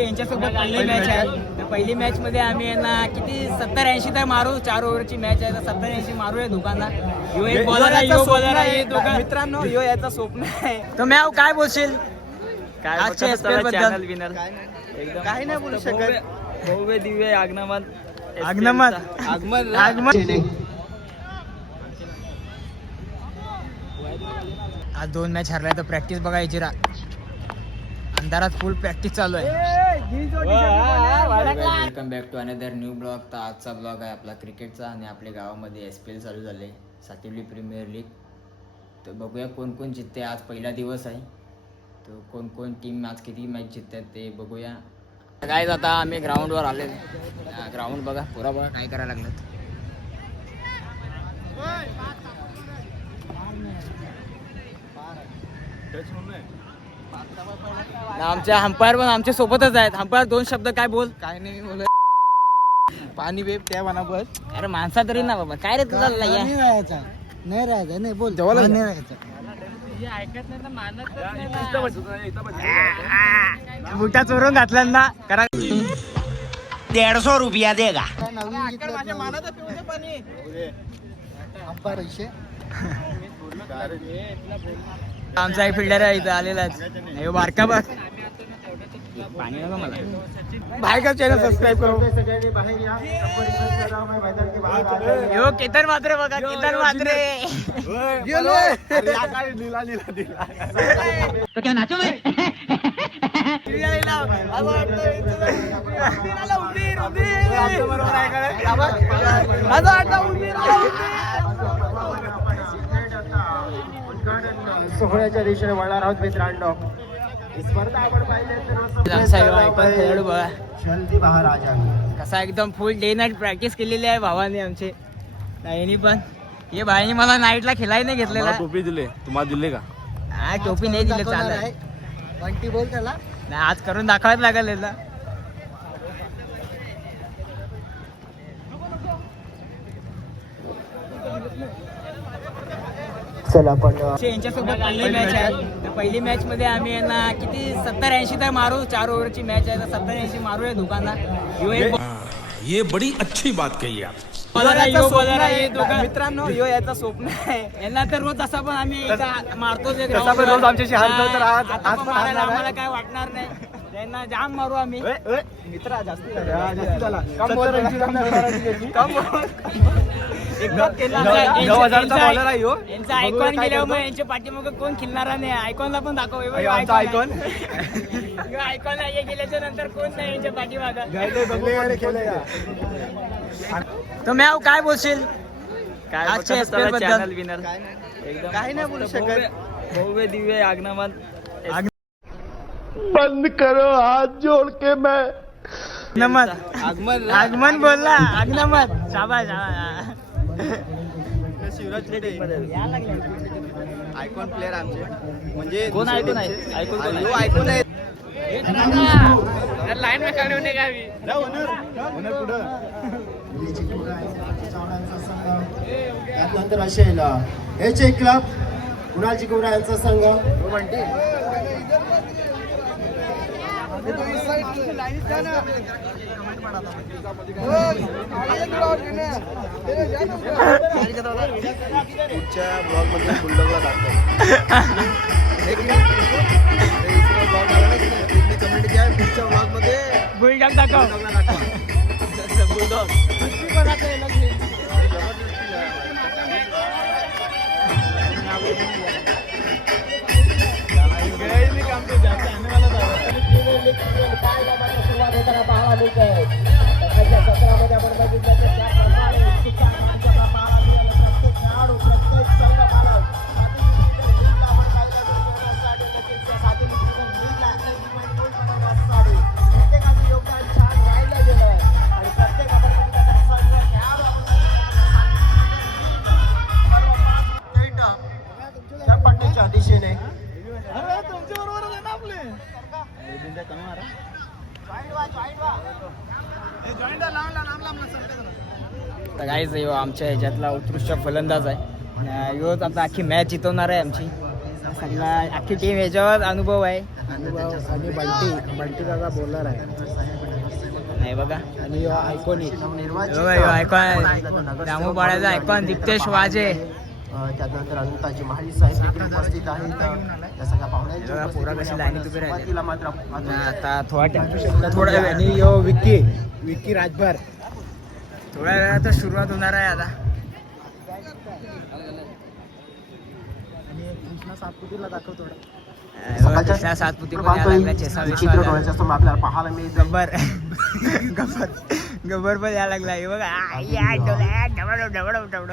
यांच्यासोबत पहिली मॅच आहे. तर पहिली मॅच मध्ये आम्ही यांना किती 70-80 तर मारू. 4 ओव्हरची मॅच आहे तर 70-80 मारूया दोघांना. यो एक बॉलर आहे, यो बॉलर आहे. मित्रांनो यो याचा स्वप्न आहे. तर मॅव काय बोलशील काय आजच्या SPL बद्दल? चॅनल विनर एकदम काही नाही बोलू शकत. भव्य दिव्य आगमन आगमन आज 2 मॅच हरलाय तर प्रॅक्टिस बघायची अंधारात फुल प्रॅक्टिस चालू आहे. Welcome back to another new blog. तर आजचा ब्लॉग आहे आपला क्रिकेटचा आणि आपल्या गावामध्ये SPL चालू झाले, सातवली प्रीमियर लीग. तर बघूया कोण कोण जिंकते. आज पहिला दिवस आहे तर कोण कोण टीम आज किती मॅच जिंकतात ते बघूया. काय आता आम्ही ग्राउंडवर आले. ग्राउंड बघा पुरा बघा काय करायला लागलं. आमच्या अंपायर पण आमच्या सोबतच आहेत. अंपायर 2 शब्द काय बोल. काय नाही बोल. पाणी वेब त्या म्हणा बस. अरे माणसा तरी ना बाबा काय रे तुझा नाही राहायचं नाही बोल जवळ नाही राहायचं. बुटा चोरून घातल्या ना करा. 150 रुपया देगा. आमचा एक फिल्डर आहे इथं आलेलाच नाही बारका बघ. पाणी नका मला. बाहेर का चॅनल सबस्क्राईब करो. यो केतन मात्रे बघा केतन मात्रे. सोहळ्याच्या दिशेने वळणार आहोत मित्रांनो. स्पर्धा आपण पाहिजे कसा एकदम फुल डे नाईट प्रॅक्टिस केलेली आहे भावाने आमचे. यांनी पण हे भाईने मला नाईटला खेळायला नाही घेतलेला. टोपी दिले तुम्हाला दिले का? हा टोपी नाही दिले चालेल. बंटी बोल त्याला. नाही आज करून दाखवायच लागेल याला. चला पण यांच्यासोबत पहिली मॅच आहे. तर पहिली मॅच मध्ये आम्ही यांना किती 70-80 तर मारू. 4 ओव्हरची मॅच आहे तर 70-80 मारूया दोघांना. ये बड़ी अच्छी बात कही आप. बॉलर आहे, यो बॉलर आहे. दोघं मित्रांनो यो याचा स्वप्न आहे. यांना तर रोज असा पण आम्ही मारतो. तसा पण रोज आमच्याशी हारतो तर आज पण मारायला आम्हाला काय वाटणार नाही. त्यांना जाम मारू आम्ही. मित्रा जास्ती झाला. यांचा आयकॉन गेल्यावर मग यांच्या पाठीमागे कोण खेळणारा नाही. आयकॉनला पण दाखव. आयकॉन आयकॉन गेल्याच्या नंतर कोण नाही यांच्या पाठीमागे. तर मॅव काय बोलशील आजच्या SPL बद्दल? चॅनल विनर एकदम काही नाही बोलू शकत. भव्य दिव्य आगमन. बंद करो हाथ जोड़ के मैं. आगमन बोलला. आगमन शाबाश शाबाश. शिवराज आयकॉन प्लेअर आमचे म्हणजे कोण आयकॉन आहे? आयकॉन आहे. लाईन में खड़े होने का भी त्यानंतर असेल एच क्लब कुणाल चिकवरा यांचा संघ. पुढच्या ब्लॉग मध्ये बुलडॉगला दाखव. कमेंट द्या पुढच्या ब्लॉग मध्ये बुलडॉग दाखव. बुलडॉग सुरुवात होताना पाहायला मिळते. सत्रामध्ये आपण बघितलं तर त्याप्रमाणे शिक्षकांच्या पाहायला मिळालं. प्रत्येक खेळाडू प्रत्येक संघ मालक प्रत्येकाचं योगदान छान राहिलं गेलं आणि प्रत्येक आपण त्या पट्ट्याच्या दिशेने तर काहीच आमच्या ह्याच्यातला उत्कृष्ट फलंदाज आहे. यो आता अख्खी मॅच जितवणार आहे आमची. सगळा अख्खी टीम याच्यावर अनुभव आहे. आणि बंटी दादा बॉलर आहे नाही बघा आणि आयकॉनिक आयकॉन दामू पाड्याचा आयकॉन दिप्तेश वाजे. त्यानंतर अजून ताजी महाली साहेब देखील उपस्थित आहेत या सगळ्या पाहुण्यांची बघा, पोरं कशी लाईनीत उभी राहिली. सुरुवातीला मात्र आता थोड्या आणि विक्की राजभर वेळात सुरुवात होणार आहे आता. कृष्णा सातपुतीला दाखव थोडं. कृष्णा सातपुती पण यायला लागला. चेसा विचित्र डोळ्याच्या समोर आपल्याला पाहायला मिळतं. गब्बर पण यायला लागला. हे बघा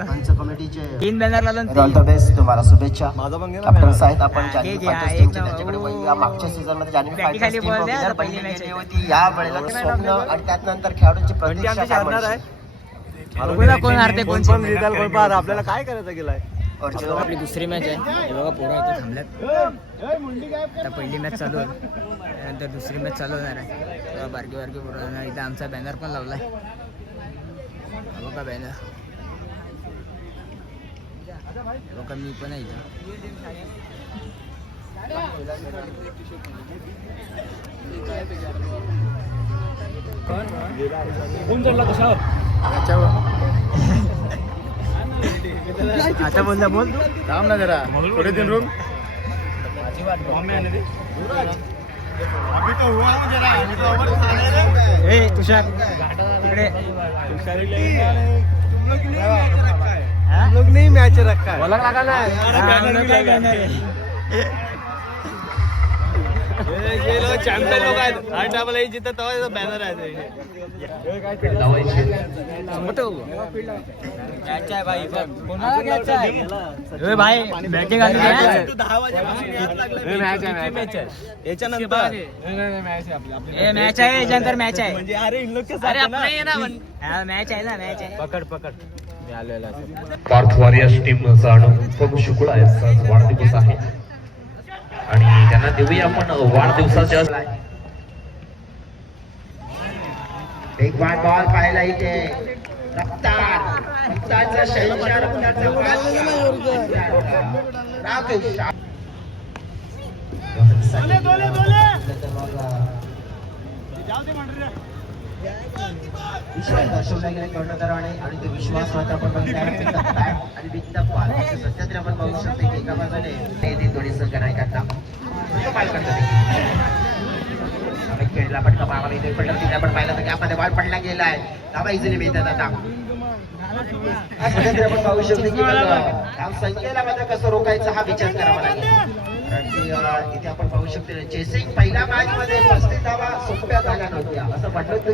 पंच कमिटीचे 3 बॅनर लावून ऑल द बेस्ट, तुम्हाला शुभेच्छा. कॅप्टन साहेब आपण हा, जान्हवी ठीक आहे, फायटर्स एक टीमचे ना, त्यांच्याकडे ओ. वळूया. मागच्या सीझन मध्ये जान्हवी बॅटी फायटर्स खाली टीम बोल द्या, winner आता पहिली पहिली गेली match होती. या वेळेला स्वप्न आणि त्यानंतर खेळाडूंची प्रतीक्षा काय म्हणशील? बघूया कोण हारते कोण आपल्याला काय करायचं गेलाय अर्जुन आपली दुसरी मॅच आहे. हे बघा पोरं इथे थांबल्यात. आता पहिली मॅच चालू आहे, त्यानंतर दुसरी मॅच चालू होणार आहे. तेव्हा बारकी पोरं. इथं आमचा बॅनर पण लावलाय. हा बघा बॅनर. हे बघा मी पण आहे इथं. आता बोल थांब ना जरा थोडे दिन रूम तुषार इकडे. लोग नहीं मैच रखा है हा, हम लोग काय करणार आहे? ये लोग चॅम्पियन लोक आहेत. RAA जिथं तेव्हा बॅनर आहे ए भाई बॅटिंग आली काय? याच्यानंतर ए मॅच आहे, याच्यानंतर मॅच आहे. म्हणजे अरे इन लोग के अरे आपण नाही ना हा मॅच आहे ना मॅच आहे. पकड पार्थ वॉरियर्स टीमचा अनुपम शुक्ला यांचा वाढदिवस आहे आणि त्यांना देऊया आपण वाढदिवसाच्या. एक बॉल पाहायला इथे रफ्तारचा शहनशाह रफ्तारचा दर्शवला गेला कर्णधाराने आणि तो विश्वास मात्र आपण बघितला आणि विकता बॉल सध्या तरी आपण बघू शकतो की एका बाजूने ते दोन्ही संघ नाही करता बॉल करतो खेळला पटका मारायला इथे पडला तिथे आपण पाहिलं तर त्यामध्ये बॉल पडला गेलाय दाबा इझिली मिळतात आता सध्या तरी आपण पाहू शकतो की संख्येला मात्र कसं रोखायचं हा विचार करावा लागेल कारण की इथे आपण पाहू शकतो चेसिंग पहिल्या मॅच मध्ये 35 धावा सोप्या झाल्या नव्हत्या असं म्हटलं होतं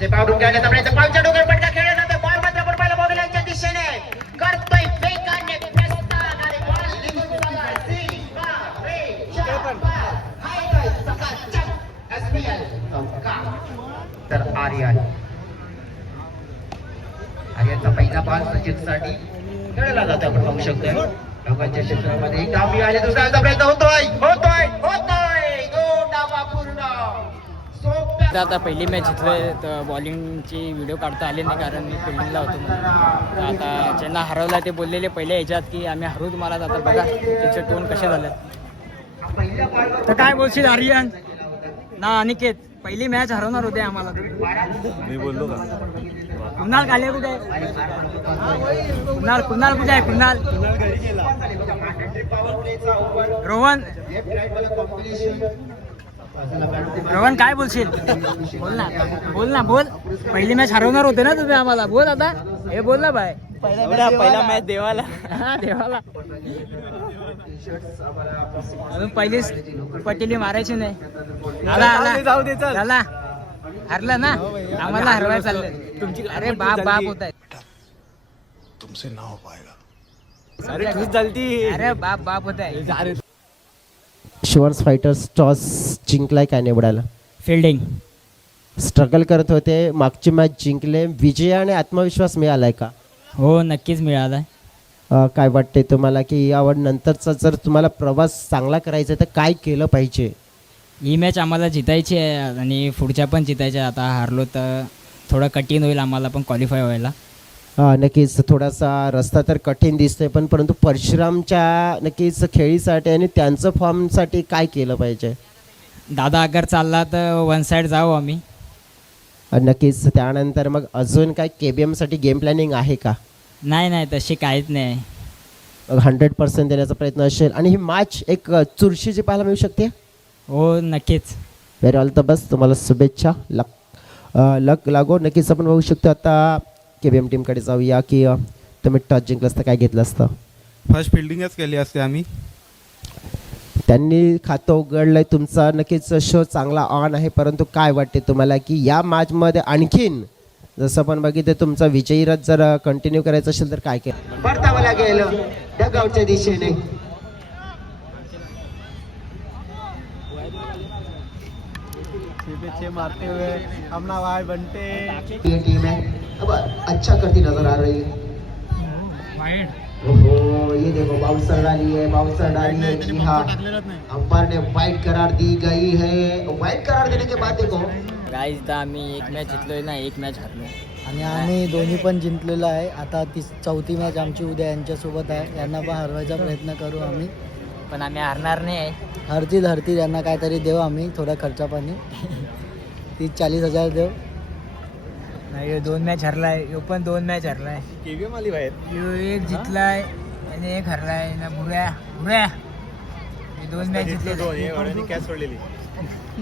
ते पावडून घ्यायला प्रयत्न पावच्या डोक्यावर पटका खेळल्यानंतर बॉल मात्र आपण पाहिलं बॉलिंगच्या दिशेने करतोय वेगाने प्रस्थान आणि बॉल निघून गेला तर आर्यनचा पहिला बॉल सचिनसाठी खेळला जातो आपण पाहू शकतो लोकांच्या क्षेत्रामध्ये एक डाव मिळाले दुसऱ्याचा प्रयत्न होतोय दोन डावा पूर्ण आता पहिली मॅच जिंकलोय तर बॉलिंगची व्हिडिओ काढता आले नाही कारण मी फिल्डिंगला होतो म्हणून. तर आता ज्यांना हरवला ते बोललेले पहिल्या ह्याच्यात की आम्ही हरू तुम्हाला. आता बघा त्याचे टोन कसे झाले. तर काय बोलशील आर्यन ना अनिकेत? पहिली मॅच हरवणार होते आम्हाला. मी बोललो का कुणाल काले कुठे आहे? कुणाल कुठे आहे? कुणाल रोहन काय बोलशील? बोल ना बोल. पहिली मॅच हरवणार होते ना तुम्ही आम्हाला. बोल आता हे बोल ना बाय. पहिला मॅच देवाला हा देवाला अजून पहिलीच पटेली मारायची नाही. जाऊ दे चल. झाला हरला ना आम्हाला हरवायला चाललंय तुमची. अरे बाप होत आहे. तुमसे ना हो पाएगा. अरे खुश झालती. अरे बाप होत आहे. शिवर्स फायटर्स टॉस जिंकलाय काय निवडायला फिल्डिंग स्ट्रगल करत होते मागची मॅच जिंकले विजयाने आत्मविश्वास मिळालाय का? हो नक्कीच मिळालाय. काय वाटते तुम्हाला की यावर नंतरचा जर तुम्हाला प्रवास चांगला करायचा तर काय केलं पाहिजे? ही मॅच आम्हाला जितायची आहे आणि पुढच्या पण जितायच्या. आता हारलो तर थोडं कठीण होईल आम्हाला पण क्वालिफाय व्हायला. नक्कीच थोडासा रस्ता तर कठीण दिसतोय, पण परंतु परशुरामच्या नक्कीच खेळीसाठी आणि त्यांचं फॉर्मसाठी काय केलं पाहिजे? दादा अगर चालला तर वन साईड जाऊ आम्ही. नक्कीच त्यानंतर मग अजून काय KBMसाठी गेम प्लॅनिंग आहे का? नाही तशी काहीच नाही. 100% देण्याचा प्रयत्न असेल. आणि ही मॅच एक चुरशीची पाहायला मिळू शकते. हो नक्कीच. व्हेरी ऑल द बेस्ट, तुम्हाला शुभेच्छा. लक लागो. नक्कीच आपण बघू शकतो. आता KBM टीमकडे जाऊया की तुम्ही टॉस जिंकलं असतं काय घेतलं असतं? फर्स्ट फिल्डिंगच केली असते आम्ही. त्यांनी खातं उघडलंय, तुमचा नक्कीच शो चांगला ऑन आहे, परंतु काय वाटते तुम्हाला की या मॅचमध्ये आणखीन जसं आपण बघितलं तुमचा विजयी रथ जर कंटिन्यू करायचं असेल तर काय केलं? परतावं लागेल त्या गावच्या दिशेने. मारते हुए अपना भाई बनते. ये टीम है अब अच्छा करती नजर आ रही है. ओहो, ये देखो बाउंसर डाली है, बाउंसर डाली है. जी हाँ, अंपायर ने वाइट करार दी गई है. वाइट करार देने के बाद देखो गाईज तर आम्ही एक मॅच जिंकलोय ना, एक मॅच हरलो. आणि आम्ही दोन्ही पण जिंकलेलो आहे. आता चौथी मॅच आमची उद्या यांच्यासोबत आहे. यांना पण हरवायचा प्रयत्न करू आम्ही, पण आम्ही हरणार नाही. हरतील यांना काहीतरी देऊ आम्ही थोडा खर्चापाणी. 30-40 हजार देऊ. नाही 2 मॅच हरलाय, यो पण 2 मॅच हरलाय. KBM आली बाहेर. यो एक जिंकलाय आणि एक हरलाय ना. भुऱ्या 2 मॅच जिंकले. कॅच सोडलेली.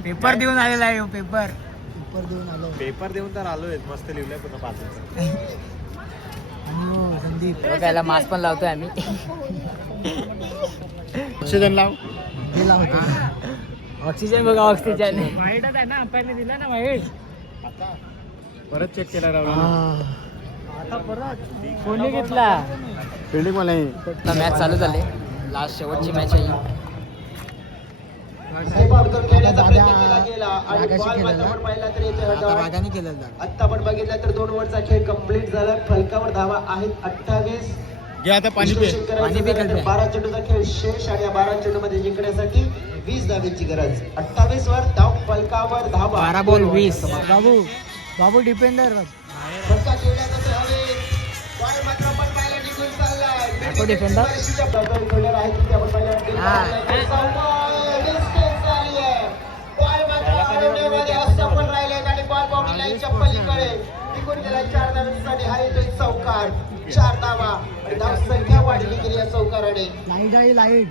पेपर देऊन आलेला आहे पेपर देऊन आलो. पेपर देऊन तर आलोय, मस्त लिहिलंय पुन्हा 5. आणि संदीप त्याला मास्क पण लावतोय आम्ही. ऑक्सिजन लाव. गेला होता. ऑक्सिजन बघा, ऑक्सिजन वाईटच आहे ना. अंपायरने दिला ना वाईट. परत चेक केला आता परत कोणी घेतला? फिल्डिंग मला मॅच चालू झाले. लास्ट शेवटची मॅच आहे. साहेबांकडून खेळण्याचा प्रयत्न केला गेला आणि बॉल मात्र आपण पाहिला तर येतोय हटावर. रागाने केलं. आता आपण बघितलं तर 2 ओव्हरचा खेळ कंप्लीट झाला. फलकावर धावा आहेत 28. घे आता पाणी पे. पाणी पे करते. 12 चेंडूचा खेळ शेष आणि या 12 चेंडूमध्ये जिंकण्यासाठी 20 धावेची गरज. 28 वर धाव फलकावर धावा. 12 बॉल 20. बाबू डिपेंडर. फलका खेळण्याचा हवे. बॉल मात्र आपण पाहिला निघून चाललाय. तो डिफेंडर बरीचशी खेळणार आहे की आपण पाहिला बॉल मात्र हरवण्यामध्ये असफल राहिले आणि बॉल बाउंड्री लाईनच्या पलीकडे निघून गेला. 4 धावांसाठी हा येतोय चौकार. 4 धावा आणि धाव संख्या वाढली गेली या चौकाराने. लाईट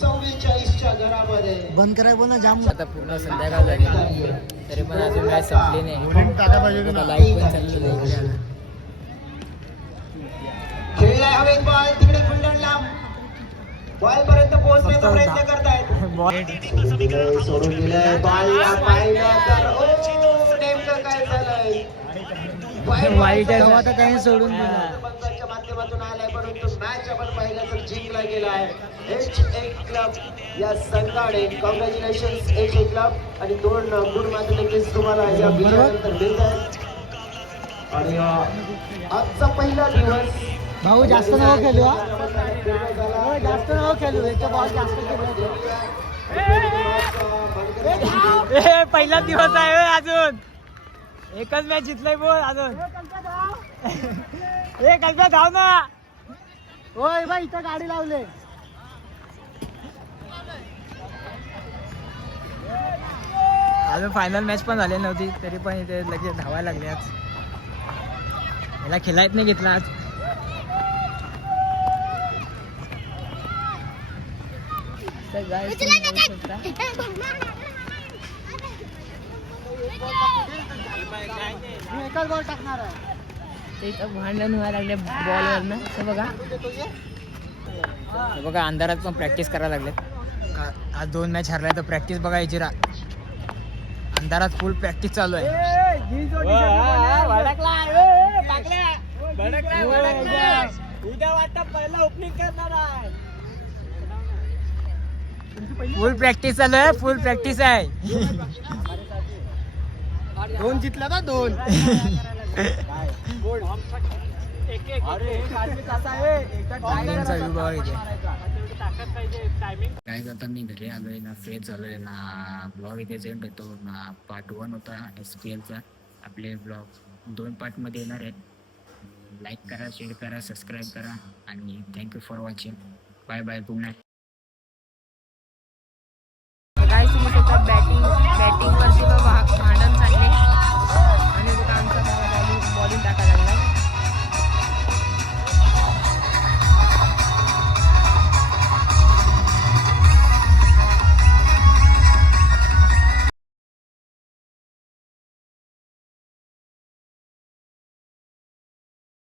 44च्या घरामध्ये बंद कराय बोल ना. जाम आता पूर्ण संध्याकाळ झाली तरी पण अजून मॅच संपली नाही. लाईट पण चालली नाही. खेळलाय हवेत बॉल. तिकडे फिल्डरला बॉल पर्यंत पोहोचण्याचा प्रयत्न करतायत. सोडून दिलंय बॉलला. पाहिलं तर ओ नेमकं काय झालंय. आता काही सोडून दिलं. पंचाच्या माध्यमातून आलाय परंतु मॅच आपण पाहिलं तर जिंकला गेला आहे. HA क्लब या संघाने कॉंग्रॅच्युलेशन HA क्लब आणि 2 गुण मात्र नक्कीच तुम्हाला या विजयानंतर मिळत आहेत. आणि आजचा पहिला दिवस भाऊ जास्त नाव खेळू. जास्त नाव खेळू. बॉल जास्त पहिला दिवस आहे होय अजून. एकच मॅच जिंकलाय बोल अजून. कल्प्या धाव ना. होय बाई इथं गाडी लावले. अजून फायनल मॅच पण झाली नव्हती तरी पण इथे लगेच धावायला लागले. आज याला खेळायच नाही घेतला आज. एकच बॉल टाकणार आहे. भांडण व्हायला लागले बॉलवर ना. बघा अंधारात पण प्रॅक्टिस करायला लागले. आज 2 मॅच हरलाय तर प्रॅक्टिस बघा याची. अंधारात फुल प्रॅक्टिस चालू आहे. उद्या वाटतं पहिला ओपनिंग करणार आहे. फुल प्रॅक्टिस चालू आहे. फुल प्रॅक्टिस आहे. 2 जिंकला ना 2. काय करता मी घरी आलोय ना. फ्रेश झालोय ना. ब्लॉग इथे सेंड होतो ना. पार्ट 1 होता SPLचा. आपले ब्लॉग 2 पार्टमध्ये येणार आहेत. लाईक करा, शेअर करा, सबस्क्राईब करा आणि thank you for watching. Bye bye, good night. काय तुम्ही बॅटिंगवरती भांडण